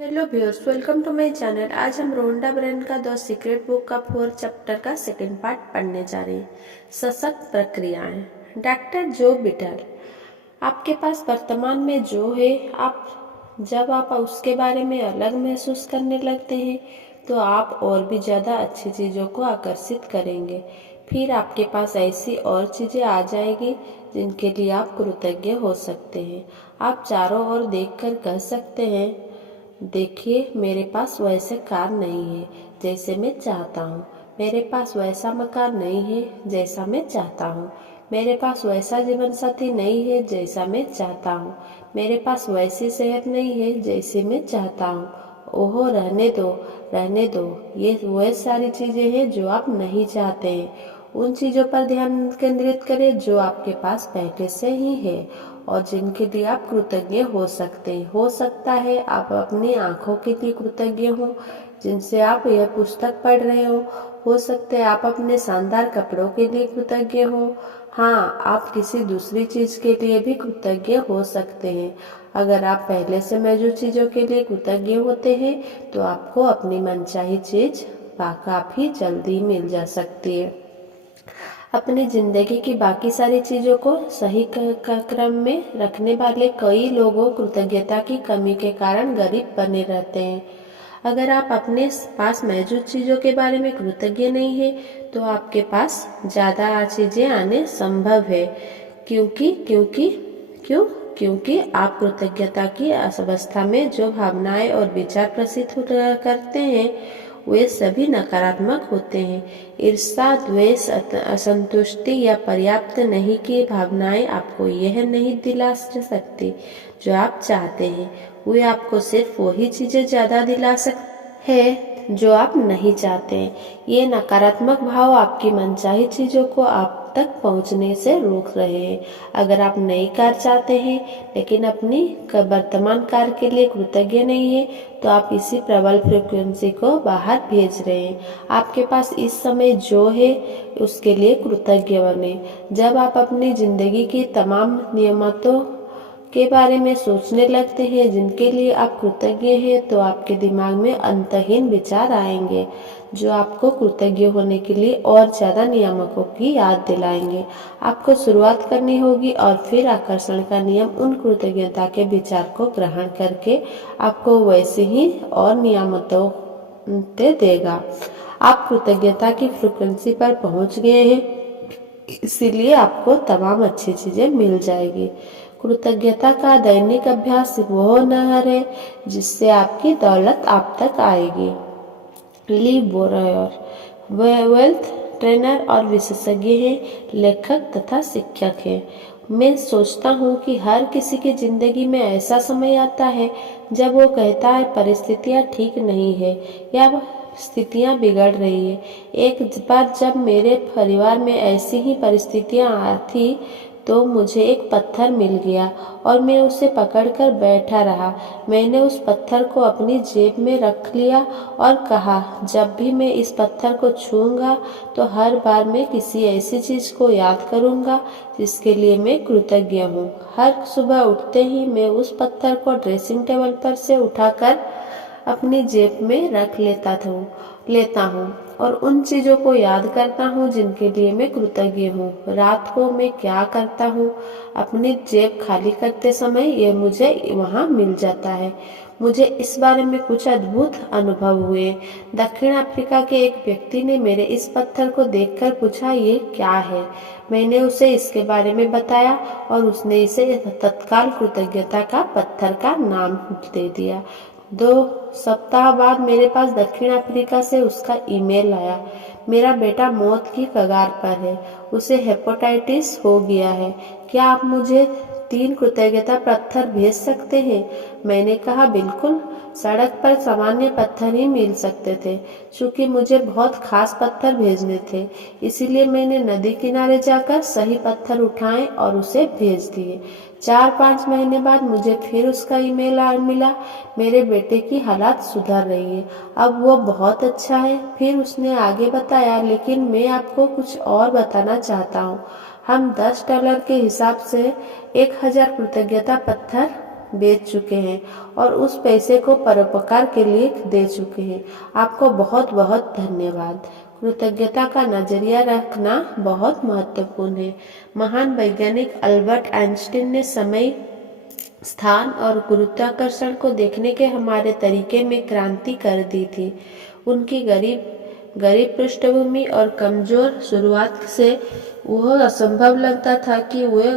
Hello viewers, welcome to my channel. आज हम Rhonda Byrne का द सीक्रेट बुक का 4th चैप्टर का सेकंड पार्ट पढ़ने जा रहे हैं। सशक्त प्रक्रियाएं। डॉक्टर जो बिटल। आपके पास वर्तमान में जो है, जब आप उसके बारे में अलग महसूस करने लगते हैं तो आप और भी ज़्यादा अच्छी चीज़ों को आकर्षित करेंगे। फिर आपके पास ऐसी और चीज़ें आ जाएगी जिनके लिए आप कृतज्ञ हो सकते हैं। आप चारों ओर देखकर कह सकते हैं, देखिए, मेरे पास वैसे कार नहीं है जैसे मैं चाहता हूँ। मेरे पास वैसा मकान नहीं है जैसा मैं चाहता हूँ। मेरे पास वैसा जीवन साथी नहीं है जैसा मैं चाहता हूँ। मेरे पास वैसी सेहत नहीं है जैसे मैं चाहता हूँ। ओहो, रहने दो। ये वह सारी चीजें हैं जो आप नहीं चाहते हैं। उन चीजों पर ध्यान केंद्रित करें जो आपके पास पहले से ही है और जिनके लिए आप कृतज्ञ हो सकते हैं। हो सकता है आप अपनी आंखों के लिए कृतज्ञ हो जिनसे आप यह पुस्तक पढ़ रहे हो सकता है आप अपने शानदार कपड़ों के लिए कृतज्ञ हो। हाँ, आप किसी दूसरी चीज के लिए भी कृतज्ञ हो सकते हैं। अगर आप पहले से मौजूद चीजों के लिए कृतज्ञ होते हैं तो आपको अपनी मनचाही चीज काफी जल्दी मिल जा सकती है। अपनी जिंदगी की बाकी सारी चीजों को सही क्रम में रखने वाले कई लोगों कृतज्ञता की कमी के कारण गरीब बने रहते हैं। अगर आप अपने पास मौजूद चीजों के बारे में कृतज्ञ नहीं है तो आपके पास ज्यादा चीजें आने संभव है। क्योंकि क्योंकि क्यों क्योंकि आप कृतज्ञता की अवस्था में जो भावनाएं और विचार प्रसिद्ध करते हैं वे सभी नकारात्मक होते हैं। ईर्ष्या, द्वेष, असंतुष्टि या पर्याप्त नहीं की भावनाएं आपको यह नहीं दिला सकती जो आप चाहते हैं। वे आपको सिर्फ वही चीजें ज्यादा दिला सकते हैं जो आप नहीं चाहते। ये नकारात्मक भाव आपकी मनचाही चीजों को आप तक पहुंचने से रोक रहे हैं। अगर आप नई कार चाहते हैं लेकिन अपनी वर्तमान कार के लिए कृतज्ञ नहीं है तो आप इसी प्रबल फ्रीक्वेंसी को बाहर भेज रहे हैं। आपके पास इस समय जो है उसके लिए कृतज्ञ बने। जब आप अपनी जिंदगी की तमाम नियमतों के बारे में सोचने लगते हैं जिनके लिए आप कृतज्ञ हैं तो आपके दिमाग में अंतहीन विचार आएंगे जो आपको कृतज्ञ होने के लिए और ज्यादा नियामकों की याद दिलाएंगे। आपको शुरुआत करनी होगी और फिर आकर्षण का नियम उन कृतज्ञता के विचार को ग्रहण करके आपको वैसे ही और नियामतों देगा। आप कृतज्ञता की फ्रिक्वेंसी पर पहुंच गए हैं, इसीलिए आपको तमाम अच्छी चीजें मिल जाएगी। कृतज्ञता का दैनिक अभ्यास वह नहर है जिससे आपकी दौलत आप तक आएगी। ली बोरायर वेल्थ ट्रेनर और विशेषज्ञ हैं, लेखक तथा शिक्षक हैं। मैं सोचता हूँ कि हर किसी की जिंदगी में ऐसा समय आता है जब वो कहता है परिस्थितियाँ ठीक नहीं है या स्थितियाँ बिगड़ रही है। एक बार जब मेरे परिवार में ऐसी ही परिस्थितियाँ थी तो मुझे एक पत्थर मिल गया और मैं उसे पकड़कर बैठा रहा। मैंने उस पत्थर को अपनी जेब में रख लिया और कहा, जब भी मैं इस पत्थर को छूऊंगा तो हर बार मैं किसी ऐसी चीज को याद करूंगा जिसके लिए मैं कृतज्ञ हूँ। हर सुबह उठते ही मैं उस पत्थर को ड्रेसिंग टेबल पर से उठाकर अपनी जेब में रख लेता हूँ और उन चीजों को याद करता हूँ जिनके लिए मैं कृतज्ञ हूँ। रात को मैं क्या करता हूँ, अपनी जेब खाली करते समय यह मुझे वहाँ मिल जाता है। मुझे इस बारे में कुछ अद्भुत अनुभव हुए। दक्षिण अफ्रीका के एक व्यक्ति ने मेरे इस पत्थर को देखकर पूछा, ये क्या है। मैंने उसे इसके बारे में बताया और उसने इसे तत्काल कृतज्ञता का पत्थर का नाम दे दिया। 2 सप्ताह बाद मेरे पास दक्षिण अफ्रीका से उसका ईमेल आया। मेरा बेटा मौत की कगार पर है, उसे हेपेटाइटिस हो गया है। क्या आप मुझे 3 कृतज्ञता पत्थर भेज सकते हैं। मैंने कहा, बिल्कुल। सड़क पर सामान्य पत्थर ही मिल सकते थे। चूंकि मुझे बहुत खास पत्थर भेजने थे इसीलिए मैंने नदी किनारे जाकर सही पत्थर उठाए और उसे भेज दिए। 4-5 महीने बाद मुझे फिर उसका ईमेल मिला। मेरे बेटे की हालत सुधर रही है, अब वो बहुत अच्छा है। फिर उसने आगे बताया, लेकिन मैं आपको कुछ और बताना चाहता हूँ। हम $10 के हिसाब से 1000 कृतज्ञता पत्थर बेच चुके हैं और उस पैसे को परोपकार के लिए दे चुके हैं। आपको बहुत बहुत धन्यवाद। कृतज्ञता का नजरिया रखना बहुत महत्वपूर्ण है। महान वैज्ञानिक अल्बर्ट आइंस्टीन ने समय, स्थान और गुरुत्वाकर्षण को देखने के हमारे तरीके में क्रांति कर दी थी। उनकी गरीब पृष्ठभूमि और कमजोर शुरुआत से वह असंभव लगता था कि वे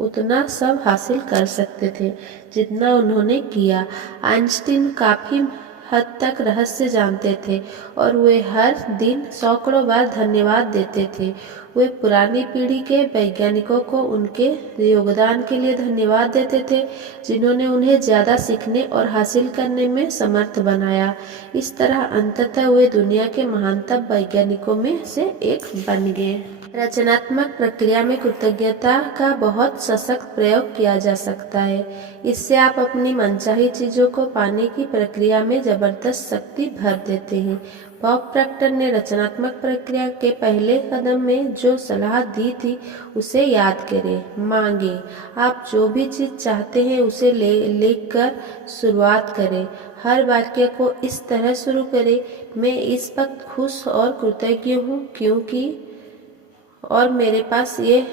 उतना सब हासिल कर सकते थे जितना उन्होंने किया। आइंस्टीन काफी हद तक रहस्य जानते थे और वे हर दिन सैकड़ों बार धन्यवाद देते थे। वे पुरानी पीढ़ी के वैज्ञानिकों को उनके योगदान के लिए धन्यवाद देते थे जिन्होंने उन्हें ज्यादा सीखने और हासिल करने में समर्थ बनाया। इस तरह अंततः वे दुनिया के महानतम वैज्ञानिकों में से एक बन गए। रचनात्मक प्रक्रिया में कृतज्ञता का बहुत सशक्त प्रयोग किया जा सकता है। इससे आप अपनी मनचाही चीजों को पाने की प्रक्रिया में जबरदस्त शक्ति भर देते हैं। बॉब प्रॉक्टर ने रचनात्मक प्रक्रिया के पहले कदम में जो सलाह दी थी उसे याद करें। मांगे। आप जो भी चीज चाहते हैं उसे लिखकर शुरुआत करें। हर वाक्य को इस तरह शुरू करें, मैं इस वक्त खुश और कृतज्ञ हूँ क्योंकि और मेरे पास ये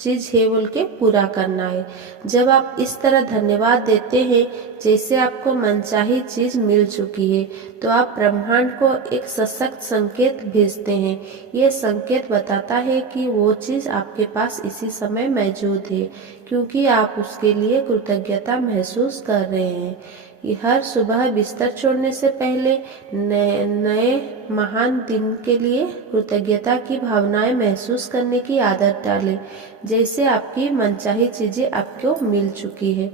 चीज है बोल के पूरा करना है। जब आप इस तरह धन्यवाद देते हैं जैसे आपको मनचाही चीज मिल चुकी है तो आप ब्रह्मांड को एक सशक्त संकेत भेजते हैं। ये संकेत बताता है कि वो चीज आपके पास इसी समय मौजूद है क्योंकि आप उसके लिए कृतज्ञता महसूस कर रहे हैं। हर सुबह बिस्तर छोड़ने से पहले नए महान दिन के लिए कृतज्ञता की भावनाएं महसूस करने की आदत डालें जैसे आपकी मनचाही चीजें आपको मिल चुकी है।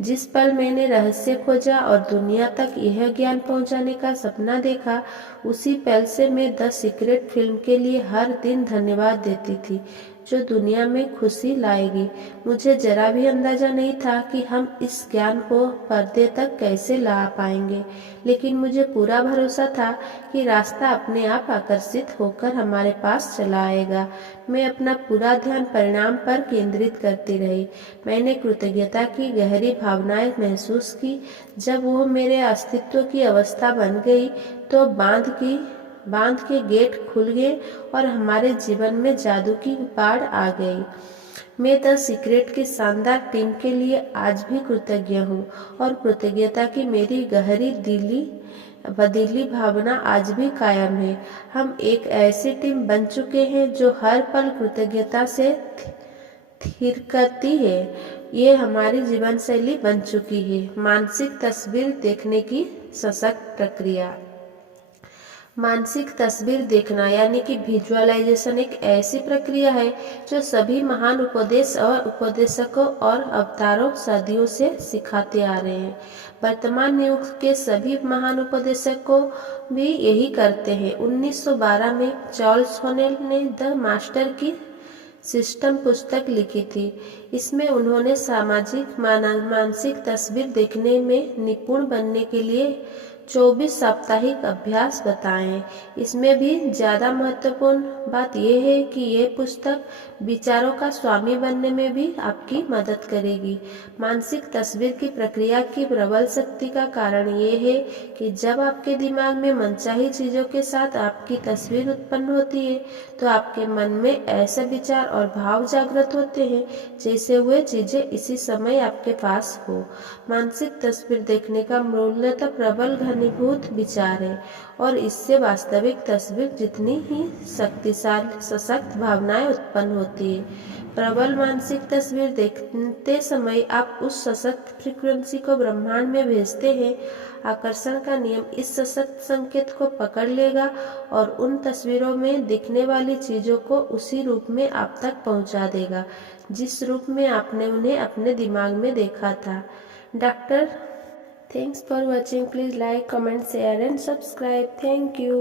जिस पल मैंने रहस्य खोजा और दुनिया तक यह ज्ञान पहुंचाने का सपना देखा, उसी पल से मैं द सीक्रेट फिल्म के लिए हर दिन धन्यवाद देती थी जो दुनिया में खुशी लाएगी। मुझे जरा भी अंदाजा नहीं था कि हम इस ज्ञान को पर्दे तक कैसे ला पाएंगे, लेकिन मुझे पूरा भरोसा था कि रास्ता अपने आप आकर्षित होकर हमारे पास चला आएगा। मैं अपना पूरा ध्यान परिणाम पर केंद्रित करती रही। मैंने कृतज्ञता की गहरी भावनाएं महसूस की। जब वो मेरे अस्तित्व की अवस्था बन गई तो बांध के गेट खुल गए और हमारे जीवन में जादू की बाढ़ आ गई। मैं द सीक्रेट की शानदार टीम के लिए आज भी कृतज्ञ हूँ और कृतज्ञता की मेरी गहरी दिली भावना आज भी कायम है। हम एक ऐसी टीम बन चुके हैं जो हर पल कृतज्ञता से थिरकती है। ये हमारी जीवन शैली बन चुकी है। मानसिक तस्वीर देखने की सशक्त प्रक्रिया। मानसिक तस्वीर देखना यानी कि विजुअलाइजेशन एक ऐसी प्रक्रिया है जो सभी महान उपदेशकों और अवतारों सदियों से सिखाते आ रहे हैं। वर्तमान युग के सभी महान उपदेशकों भी यही करते हैं। 1912 में चार्ल्स होनेल ने द मास्टर की सिस्टम पुस्तक लिखी थी। इसमें उन्होंने मानसिक तस्वीर देखने में निपुण बनने के लिए 24 साप्ताहिक अभ्यास बताएं। इसमें भी ज्यादा महत्वपूर्ण बात यह है कि यह पुस्तक विचारों का स्वामी बनने में भी आपकी मदद करेगी। मानसिक तस्वीर की प्रक्रिया की प्रबल शक्ति का कारण ये है कि जब आपके दिमाग में मनचाही चीजों के साथ आपकी तस्वीर उत्पन्न होती है तो आपके मन में ऐसे विचार और भाव जागृत होते हैं जैसे वे चीजें इसी समय आपके पास हो। मानसिक तस्वीर देखने का मूलतः प्रबल घनीभूत विचार है और इससे वास्तविक तस्वीर जितनी ही शक्तिशाली सशक्त भावनाएं उत्पन्न होती है। प्रबल मानसिक तस्वीर देखते समय आप उस सशक्त फ्रीक्वेंसी को ब्रह्मांड में भेजते हैं। आकर्षण का नियम इस सशक्त संकेत को पकड़ लेगा और उन तस्वीरों में दिखने वाली चीजों को उसी रूप में आप तक पहुंचा देगा जिस रूप में आपने उन्हें अपने दिमाग में देखा था। Doctor, thanks for watching. Please like, comment, share and subscribe. Thank you.